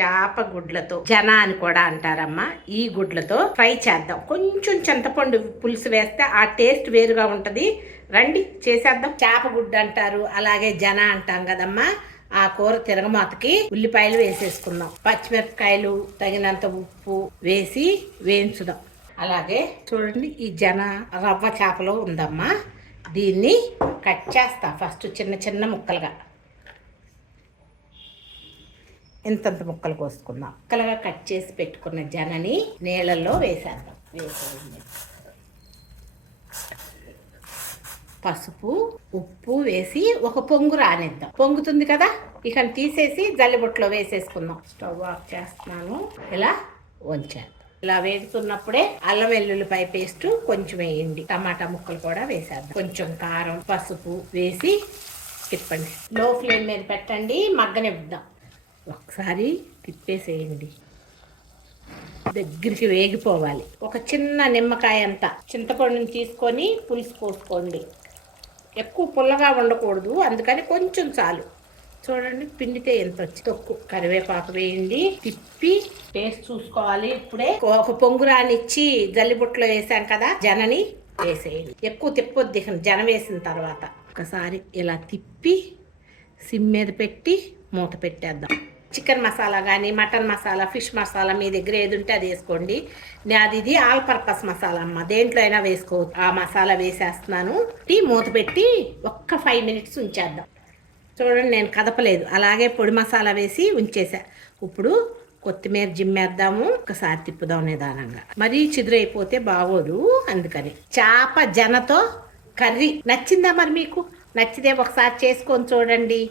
చేప గుడ్లతో జన అని కూడా అంటారమ్మా. ఈ గుడ్లతో ఫ్రై చేద్దాం. కొంచెం చింతపండు పులుసు వేస్తే ఆ టేస్ట్ వేరుగా ఉంటుంది. రండి చేసేద్దాం. చేప గుడ్డు అంటారు అలాగే జన అంటాం కదమ్మా. ఆ కూర తిరగమాతకి ఉల్లిపాయలు వేసేసుకుందాం. పచ్చిమిరపకాయలు తగినంత ఉప్పు వేసి వేయించుదాం. అలాగే చూడండి ఈ జన రవ్వ చేపలో ఉందమ్మా. దీన్ని కట్ చేస్తా ఫస్ట్ చిన్న చిన్న ముక్కలుగా. ఇంతంత ముక్కలు కోసుకుందాం. ముక్కలుగా కట్ చేసి పెట్టుకున్న జనని నీళ్ళల్లో వేసేద్దాం. వేసేయండి. పసుపు ఉప్పు వేసి ఒక పొంగు రానిద్దాం. పొంగుతుంది కదా? ఇక తీసేసి జల్లిబొట్లో వేసేసుకుందాం. స్టవ్ ఆఫ్ చేస్తున్నాను. ఇలా వంచేద్దాం. ఇలా వేడుతున్నప్పుడే అల్లం వెల్లుల్లిపాయ పేస్ట్ కొంచెం వేయండి. టమాటా ముక్కలు కూడా వేసేద్దాం. కొంచెం కారం పసుపు వేసి తిప్పండి. లో ఫ్లేమ్ మీద పెట్టండి. మగ్గనిద్దాం. ఒకసారి తిప్పేసేయండి. దగ్గరికి వేగిపోవాలి. ఒక చిన్న నిమ్మకాయ అంత చింతపండుని తీసుకొని పులుసు పోసుకోండి. ఎక్కువ పుల్లగా ఉండకూడదు అందుకని కొంచెం చాలు. చూడండి పిండితే ఎంత వచ్చి తొక్కు. కరివేపాకు వేయండి. తిప్పి టేస్ట్ చూసుకోవాలి. ఇప్పుడే ఒక పొంగురానిచ్చి జల్లిబుట్టలో వేసాం కదా జనని వేసేయండి. ఎక్కువ తిప్పొద్ది జన వేసిన తర్వాత. ఒకసారి ఇలా తిప్పి సిమ్ మీద పెట్టి మూత పెట్టేద్దాం. చికెన్ మసాలా కానీ మటన్ మసాలా ఫిష్ మసాలా మీ దగ్గర ఏది ఉంటే అది వేసుకోండి. అది ఇది ఆల్ పర్పస్ మసాలా అమ్మ. దేంట్లో అయినా వేసుకోవచ్చు. ఆ మసాలా వేసేస్తున్నాను. టీ మూత పెట్టి ఒక్క ఫైవ్ మినిట్స్ ఉంచేద్దాం. చూడండి నేను కదపలేదు. అలాగే పొడి మసాలా వేసి ఉంచేసా. ఇప్పుడు కొత్తిమీర జిమ్మేద్దాము. ఒకసారి తిప్పుదాం నిదానంగా. మరీ చిదురైపోతే బాగోదు అందుకని. చేప జనతో కర్రీ. నచ్చిందా మరి మీకు? నచ్చితే ఒకసారి చేసుకొని చూడండి.